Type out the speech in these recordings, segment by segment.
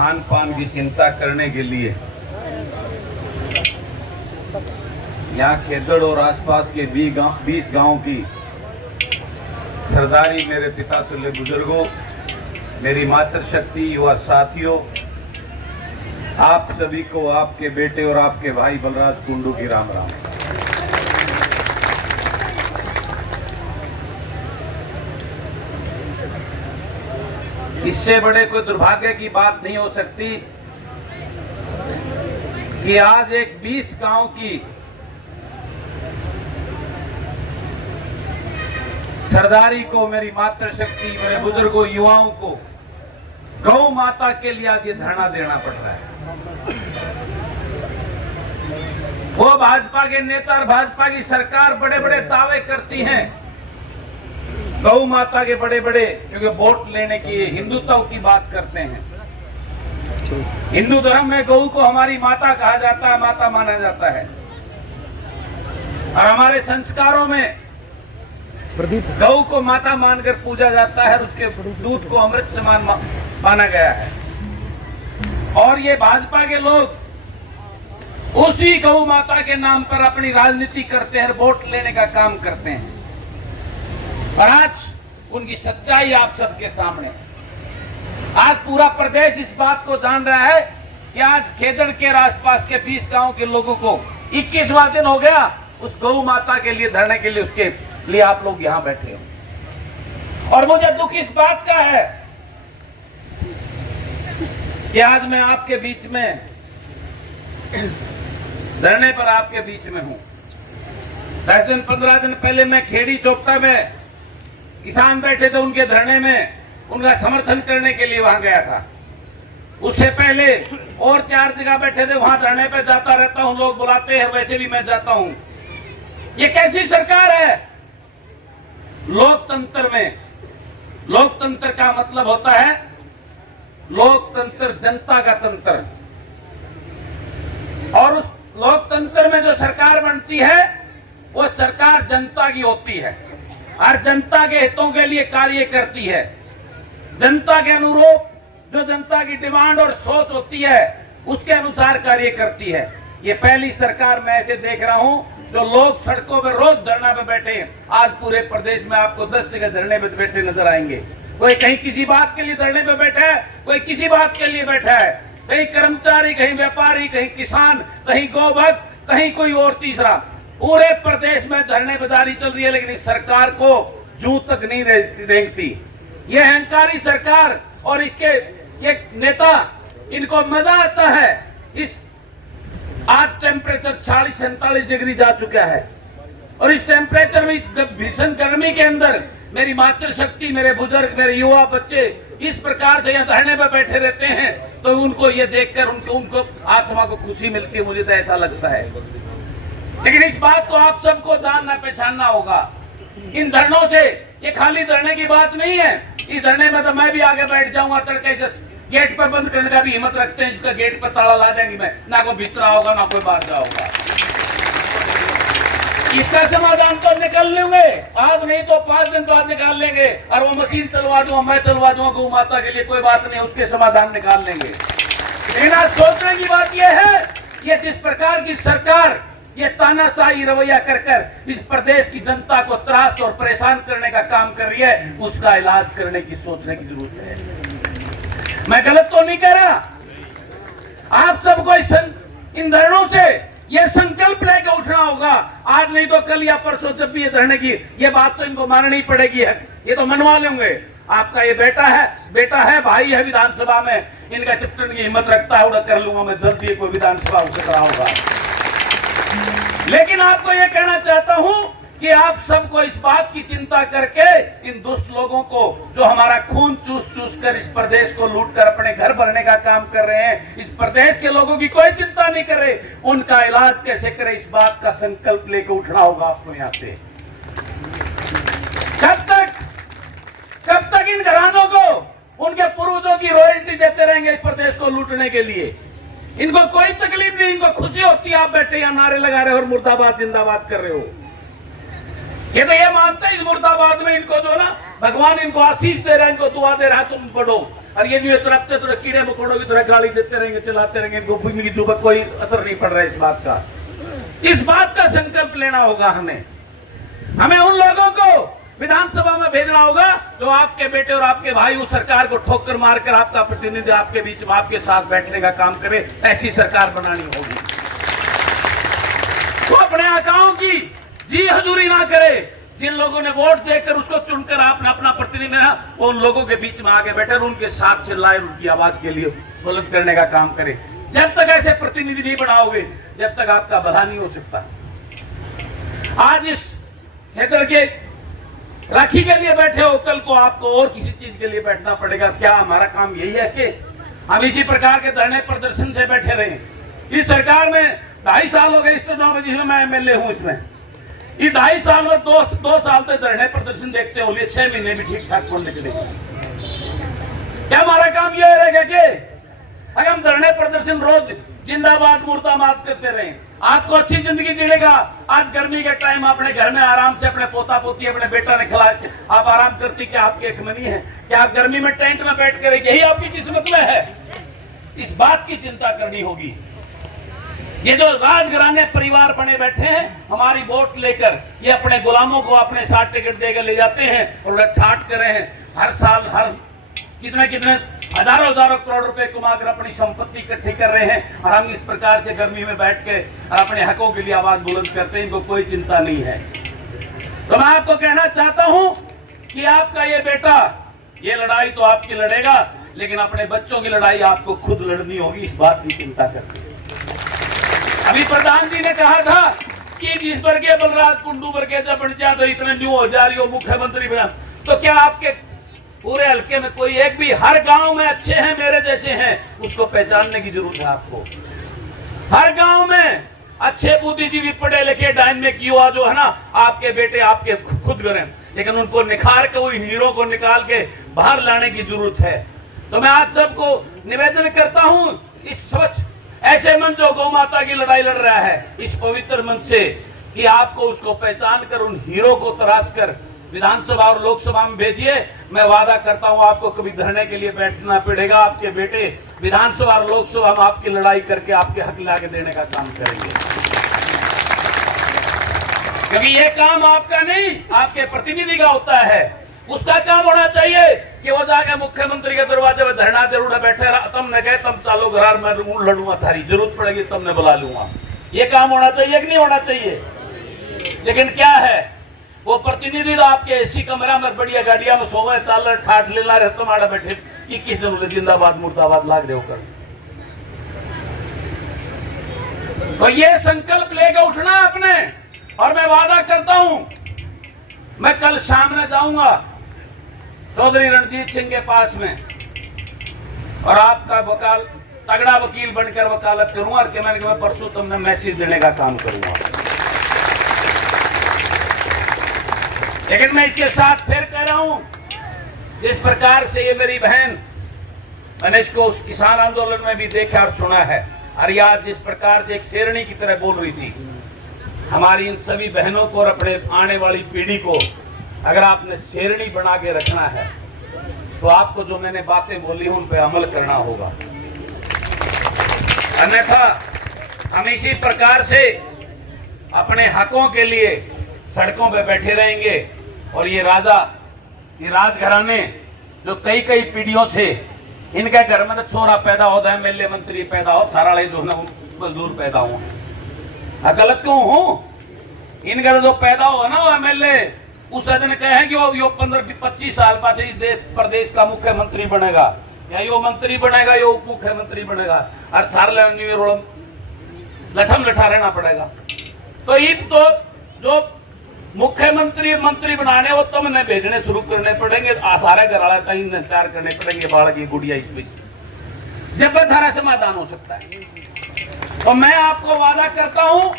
खान पान की चिंता करने के लिए यहाँ खेदड़ और आसपास के 20 गांव की सरदारी मेरे पिता तुल्य बुजुर्गों, मेरी मातृशक्ति युवा साथियों, आप सभी को आपके बेटे और आपके भाई बलराज कुंडू की राम राम। इससे बड़े कोई दुर्भाग्य की बात नहीं हो सकती कि आज एक 20 गांव की सरदारी को, मेरी मातृशक्ति, मेरे बुजुर्गों, युवाओं को गौ माता के लिए आज ये धरना देना पड़ रहा है। वो भाजपा के नेता और भाजपा की सरकार बड़े बड़े दावे करती हैं गौ माता के, बड़े बड़े, क्योंकि वोट लेने की हिंदुत्व की बात करते हैं। हिंदू धर्म में गौ को हमारी माता कहा जाता है, माता माना जाता है, और हमारे संस्कारों में गौ को माता मानकर पूजा जाता है और उसके दूध को अमृत समान माना गया है। और ये भाजपा के लोग उसी गौ माता के नाम पर अपनी राजनीति करते हैं, वोट लेने का काम करते हैं। और आज उनकी सच्चाई आप सबके सामने, आज पूरा प्रदेश इस बात को जान रहा है कि आज खेदड़ के आसपास के 20 गांव के लोगों को 21वां दिन हो गया उस गौ माता के लिए धरने के लिए, उसके लिए आप लोग यहां बैठे हो। और मुझे दुख इस बात का है कि आज मैं आपके बीच में, धरने पर आपके बीच में हूं। 10 दिन 15 दिन पहले मैं खेड़ी चौपटा में किसान बैठे थे, उनके धरने में उनका समर्थन करने के लिए वहां गया था। उससे पहले और 4 जगह बैठे थे, वहां धरने पे जाता रहता हूं, लोग बुलाते हैं, वैसे भी मैं जाता हूं। ये कैसी सरकार है? लोकतंत्र में, लोकतंत्र का मतलब होता है लोकतंत्र जनता का तंत्र, और उस लोकतंत्र में जो सरकार बनती है वो सरकार जनता की होती है और जनता के हितों के लिए कार्य करती है। जनता के अनुरूप जो जनता की डिमांड और सोच होती है उसके अनुसार कार्य करती है। ये पहली सरकार मैं ऐसे देख रहा हूं जो लोग सड़कों पर रोज धरना पे बैठे हैं। आज पूरे प्रदेश में आपको 10 जगह धरने पे बैठे नजर आएंगे। कोई कहीं किसी बात के लिए धरने पे बैठा है, कोई किसी बात के लिए बैठा है, कहीं कर्मचारी, कहीं व्यापारी, कहीं किसान, कहीं गौभक्त, कहीं कोई और तीसरा। पूरे प्रदेश में धरने बाजारी चल रही है, लेकिन इस सरकार को जूं तक नहीं रेंगती। ये अहंकारी सरकार और इसके ये नेता, इनको मजा आता है। इस आज टेम्परेचर 40-47 डिग्री जा चुका है और इस टेम्परेचर में भीषण गर्मी के अंदर मेरी मातृशक्ति, मेरे बुजुर्ग, मेरे युवा बच्चे इस प्रकार से यहाँ धरने पर बैठे रहते हैं, तो उनको ये देखकर उनको आत्मा को खुशी मिलती है, मुझे तो ऐसा लगता है। लेकिन इस बात को आप सबको जानना पहचानना होगा। इन धरनों से ये खाली धरने की बात नहीं है। इस धरने में तो मैं भी आगे बैठ जाऊंगा, तड़के गेट पर बंद करने का भी हिम्मत रखते हैं, इसका गेट पर ताला ला देंगे, मैं ना कोई भितरा होगा ना कोई बाहर होगा। इसका समाधान तो निकल लेंगे, आज नहीं तो 5 दिन बाद निकाल लेंगे, और वो मशीन चलवा दूंगा, मैं चलवा दूंगा गौ माता के लिए, कोई बात नहीं, उसके समाधान निकाल लेंगे। लेकिन आज सोचने की बात यह है, ये जिस प्रकार की सरकार ये तानाशाही रवैया कर इस प्रदेश की जनता को त्रास और परेशान करने का काम कर रही है, उसका इलाज करने की सोचने की जरूरत है। मैं गलत तो नहीं कह रहा। आप सबको इन धरनों से ये संकल्प लेकर उठना होगा। आज नहीं तो कल या परसों जब भी ये धरने की ये बात तो इनको माननी पड़ेगी है, ये तो मनवा लेंगे। आपका ये बेटा है, भाई है विधानसभा में, इनका चिपटन की हिम्मत रखता है, उड़ा कर लूंगा मैं जल्दी कोई विधानसभा उसे करा होगा। लेकिन आपको ये कहना चाहता हूं कि आप सबको इस बात की चिंता करके इन दुष्ट लोगों को जो हमारा खून चूस कर इस प्रदेश को लूट कर अपने घर भरने का काम कर रहे हैं, इस प्रदेश के लोगों की कोई चिंता नहीं करे, उनका इलाज कैसे करे, इस बात का संकल्प लेकर उठना होगा आपको यहाँ से। कब तक इन घरानों को उनके पूर्वजों की रॉयल्टी देते रहेंगे इस प्रदेश को लूटने के लिए? इनको कोई तकलीफ नहीं, इनको खुशी होती है आप बैठे यहाँ नारे लगा रहे हो और मुर्दाबाद जिंदाबाद कर रहे हो। ये तो ये मानते हैं इस मुर्दाबाद में इनको जो ना भगवान इनको आशीष दे रहा है, इनको दुआ दे रहा है, तुम पढ़ो। और ये भी तरफते तो कीड़े मकोड़ों की तरह गाली देते रहेंगे, चलाते रहेंगे, गोभी की धूप कोई असर नहीं पड़ रहा है इस बात का। इस बात का संकल्प लेना होगा हमें उन लोगों को विधानसभा में भेजना होगा जो आपके बेटे और आपके भाई उस सरकार को ठोकर मारकर आपका प्रतिनिधि आपके बीच में आपके साथ बैठने का काम करे। ऐसी सरकार बनानी होगी। वो अपने आकाओं की जी हजूरी ना करे। जिन लोगों ने वोट देकर उसको चुनकर आपने अपना प्रतिनिधि बनाया, वो उन लोगों के बीच में आगे बैठे और उनके साथ चिल्लाए, उनकी आवाज के लिए बुलंद करने का काम करे। जब तक ऐसे प्रतिनिधि नहीं बनाओगे, जब तक आपका भला नहीं हो सकता। आज इस क्षेत्र के राखी के लिए बैठे हो, कल को आपको और किसी चीज के लिए बैठना पड़ेगा। क्या हमारा काम यही है कि हम इसी प्रकार के धरने प्रदर्शन से बैठे रहे? इस सरकार में 2.5 साल हो गए, इस चुनाव में जिसमें मैं एमएलए हूं, इसमें ये 2.5 साल और 2 साल से धरने प्रदर्शन देखते हो, 6 महीने भी ठीक ठाक खोल निकले। क्या हमारा काम यह रहेगा कि अगर हम धरने प्रदर्शन रोज जिंदाबाद मुर्दाबाद करते रहे, आपको अच्छी जिंदगी जीनेगा? आज गर्मी के टाइम अपने घर में आराम से अपने पोता पोती अपने बेटा ने खिला आप आराम करती, क्या आपकी एक मनी है? क्या आप गर्मी में टेंट में बैठ कर, यही आपकी किस्मत में है? इस बात की चिंता करनी होगी। ये जो राजघराने परिवार बने बैठे हैं हमारी वोट लेकर, ये अपने गुलामों को अपने साथ टिकट देकर ले जाते हैं और उन्हें ठाट कर रहे हैं। हर साल हर कितने हजारों करोड़ रुपए कमाकर अपनी संपत्ति इकट्ठी कर रहे हैं और हम इस प्रकार से गर्मी में बैठ के अपने हकों के लिए आवाज बुलंद करते हैं। इनको कोई चिंता नहीं है। तो मैं आपको कहना चाहता हूं कि आपका ये बेटा, ये लड़ाई तो आपकी लड़ेगा, लेकिन अपने बच्चों की लड़ाई आपको खुद लड़नी होगी। इस बात की चिंता करते। अभी प्रधान जी ने कहा था कि जिस वर्गीय बलराज कुंडू वर्गीय जब बन जाए तो इतने न्यू हो जा रही हो मुख्यमंत्री बना, तो क्या आपके पूरे हल्के में कोई एक भी, हर गांव में अच्छे हैं मेरे जैसे हैं, उसको पहचानने की जरूरत है आपको। हर गांव में अच्छे बुद्धिजीवी पढ़े लिखे डायनेमिक युवा जो है ना, आपके बेटे आपके खुद करें, लेकिन उनको निखार के वो हीरो को निकाल के बाहर लाने की जरूरत है। तो मैं आप सबको निवेदन करता हूं, इस स्वच्छ ऐसे मन जो गौ माता की लड़ाई लड़ रहा है, इस पवित्र मन से, कि आपको उसको पहचान कर उन हीरो को तराश कर विधानसभा और लोकसभा में भेजिए। मैं वादा करता हूं आपको कभी धरने के लिए बैठना पड़ेगा, आपके बेटे विधानसभा और लोकसभा में आपकी लड़ाई करके आपके हक लाके देने का काम करेंगे। क्योंकि ये काम आपका नहीं, आपके प्रतिनिधि का होता है। उसका काम होना चाहिए कि वो जाके मुख्यमंत्री के दरवाजे में धरना जरूर बैठे रहा, तुमने कहे तुम चालो घर में लड़ूंगा, थारी जरूरत पड़ेगी तुमने बुला लूंगा। ये काम होना चाहिए कि नहीं होना चाहिए? लेकिन क्या है, वो प्रतिनिधि तो आपके एसी कमरा में बढ़िया गाड़िया में सोवे चाल ठाट लेना रहे, तुम्हारा बैठे 21 दिन जिंदाबाद मुर्दाबाद लाग रहे होकर। तो ये संकल्प लेकर उठना आपने। और मैं वादा करता हूं, मैं कल शाम में जाऊंगा चौधरी रणजीत सिंह के पास में और आपका तगड़ा वकील बनकर वकालत करूंगा और कि मैं परसों तुमने मैसेज देने का काम करूंगा। लेकिन मैं इसके साथ फिर कह रहा हूं, जिस प्रकार से ये मेरी बहन, मैंने इसको किसान आंदोलन में भी देखा और सुना है, और आज जिस प्रकार से एक शेरनी की तरह बोल रही थी, हमारी इन सभी बहनों को और अपने आने वाली पीढ़ी को अगर आपने शेरनी बना के रखना है, तो आपको जो मैंने बातें बोली उन पर अमल करना होगा। अन्यथा हम इसी प्रकार से अपने हकों के लिए सड़कों पे बैठे रहेंगे और ये राजघराने जो कई पीढ़ियों से, इनके घर में तो छोरा पैदा होता है, एमएलए मंत्री पैदा हो, थारा जो है मजदूर पैदा हो। गलत क्यों हूं? इनका जो पैदा हो ना वो एमएलए, उस दिन कहे कि वो 15-25 साल बाद इस प्रदेश का मुख्यमंत्री बनेगा, या यो मंत्री बनेगा, यो उप मुख्यमंत्री बनेगा, और थार लठम लठा रहना पड़ेगा। तो इन तो जो मुख्यमंत्री मंत्री बनाने वो तुमने भेजने शुरू करने पड़ेंगे, आधारा घर वाला कहीं इंतजार करने पड़ेंगे, बालक की गुड़िया इस बीच जब थारा समाधान हो सकता है। तो मैं आपको वादा करता हूं,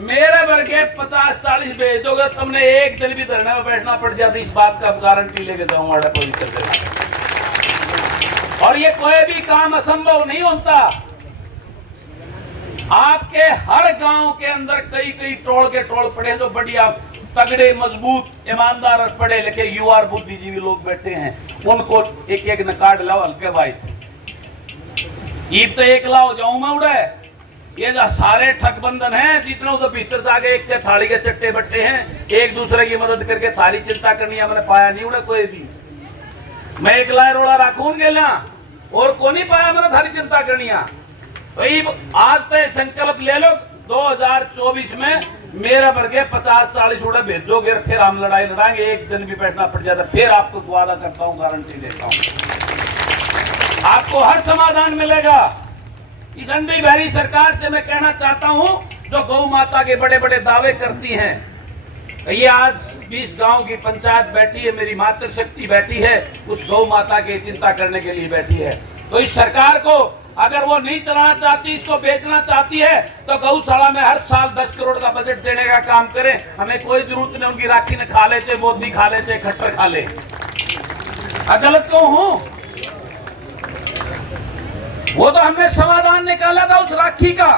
मेरे वर्गे 50-40 भेज दोगे, तुमने एक दिन भी धरने में बैठना पड़ जाता, इस बात का गारंटी लेके जाऊंगा। और ये कोई भी काम असंभव नहीं होता। आपके हर गांव के अंदर कई टोल के टोल पड़े जो बढ़िया तगड़े, मजबूत, ईमानदार और पढ़े लिखे युवा बुद्धिजीवी लोग बैठे हैं, उनको एक एक न कार्ड लाओ हल्के भाई से। ईब तो एक लाओ जाऊं मैं उड़े, ये जो सारे ठगबंधन हैं जितने तो भीतर जाके एक के थाली के चट्टे बट्टे हैं, एक दूसरे की मदद करके थारी चिंता करनी है, मैंने पाया नहीं उड़े कोई भी। मैं एक लाए रोड़ा राखून गेला और को नहीं पाया मैंने थारी चिंता करनी है। भाई आज तो संकल्प ले लो 2024 में मेरा वर्गे 50-40 उड़े भेजोगे, फिर हम लड़ाई लड़ाएंगे, एक दिन भी बैठना पड़ जाता, फिर आपको वादा करता हूँ, गारंटी देता हूँ, आपको हर समाधान मिलेगा। इस अंधी बहरी सरकार से मैं कहना चाहता हूं, जो गौ माता के बड़े बड़े दावे करती हैं, ये आज 20 गांव की पंचायत बैठी है, मेरी मातृशक्ति बैठी है, उस गौ माता की चिंता करने के लिए बैठी है। तो इस सरकार को अगर वो नहीं चलाना चाहती, इसको बेचना चाहती है, तो गौशाला में हर साल 10 करोड़ का बजट देने का काम करें। हमें कोई जरूरत नहीं उनकी राखी ने खा ले, चाहे मोदी खा ले, चाहे खट्टर खा ले। गलत क्यों हूं? वो तो हमने समाधान निकाला था उस राखी का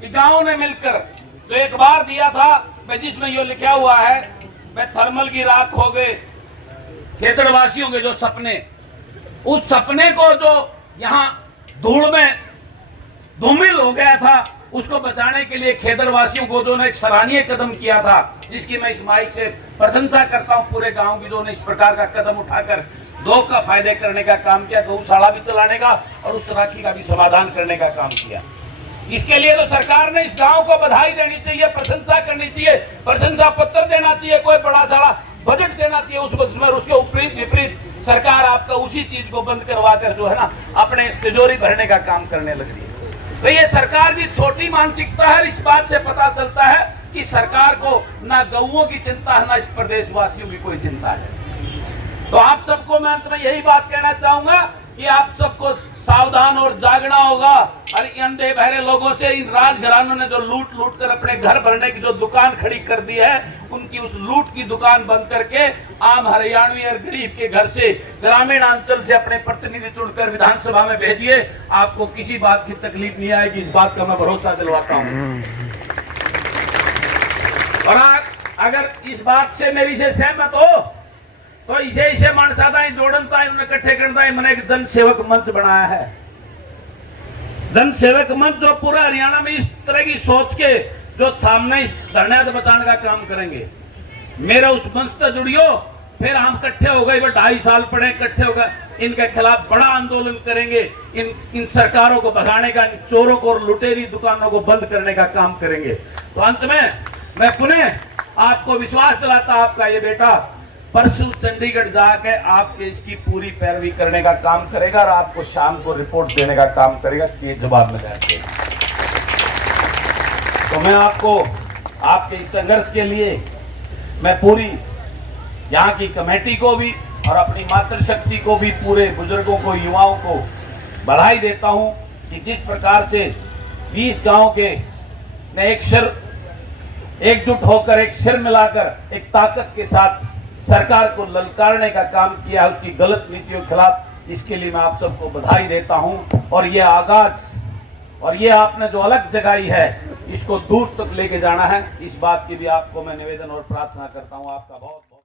कि गांव ने मिलकर तो एक बार दिया था, जिसमें ये लिखा हुआ है थर्मल की राख हो गए खेतड़वासियों के जो सपने, उस सपने को जो यहाँ धूल में धूमिल हो गया था, उसको बचाने के लिए खेतड़वासियों को जो ने एक सराहनीय कदम किया था, जिसकी मैं इस माइक से प्रशंसा करता हूँ पूरे गांव की, जो ने इस प्रकार का कदम उठाकर दो का फायदे करने का काम किया, गौशाला भी चलाने का और उस राखी का भी समाधान करने का काम किया। इसके लिए तो सरकार ने इस गांव को बधाई देनी चाहिए, प्रशंसा करनी चाहिए, प्रशंसा पत्र देना चाहिए, कोई बड़ा सारा बजट देना चाहिए उस वक्त में। उसके उपरीत विपरीत सरकार आपका उसी चीज को बंद करवा कर जो है ना अपने तिजोरी भरने का काम करने लगी है। तो ये सरकार की छोटी मानसिकता है। इस बात से पता चलता है कि सरकार को ना गौओं की चिंता है, ना इस प्रदेशवासियों की कोई चिंता है। तो आप सबको मैं अंत में यही बात कहना चाहूंगा कि आप सबको सावधान और जागना होगा। और अंधे बहरे लोगों से, इन राजघरानों ने जो लूट लूट कर अपने घर भरने की जो दुकान खड़ी कर दी है, उनकी उस लूट की दुकान बंद करके आम हरियाणवी और गरीब के घर से, ग्रामीण अंचल से अपने प्रतिनिधि चुनकर विधानसभा में भेजिए। आपको किसी बात की तकलीफ नहीं आएगी, इस बात का मैं भरोसा दिलवाता हूँ। और अगर इस बात से मेरी से सहमत हो तो इसे मानसादा जोड़नता है, इकट्ठे करता है। मैंने एक जन सेवक मंच बनाया है, जन सेवक मंच, जो पूरा हरियाणा में इस तरह की सोच के जो थामने धरना बचाने का काम करेंगे। मेरा उस मंच से जुड़ियो, फिर हम इकट्ठे हो गए, 2.5 साल पड़े इकट्ठे हो गए, इनके खिलाफ बड़ा आंदोलन करेंगे, इन सरकारों को भगाने का, इन चोरों को और लुटेरी दुकानों को बंद करने का काम करेंगे। तो अंत में मैं पुनः आपको विश्वास दिलाता, आपका ये बेटा परसों चंडीगढ़ जाके आपके इसकी पूरी पैरवी करने का काम करेगा और आपको शाम को रिपोर्ट देने का काम करेगा कि जवाब में जाके। तो मैं आपको आपके इस संघर्ष के लिए मैं पूरी यहाँ की कमेटी को भी और अपनी मातृशक्ति को भी, पूरे बुजुर्गों को, युवाओं को बधाई देता हूँ कि जिस प्रकार से 20 गांव के ने एक सिर एकजुट होकर, एक सिर मिलाकर, एक ताकत के साथ सरकार को ललकारने का काम किया, उसकी गलत नीतियों के खिलाफ। इसके लिए मैं आप सबको बधाई देता हूं। और ये आगाज और ये आपने जो अलग जगाई है, इसको दूर तक लेके जाना है। इस बात की भी आपको मैं निवेदन और प्रार्थना करता हूं। आपका बहुत बहुत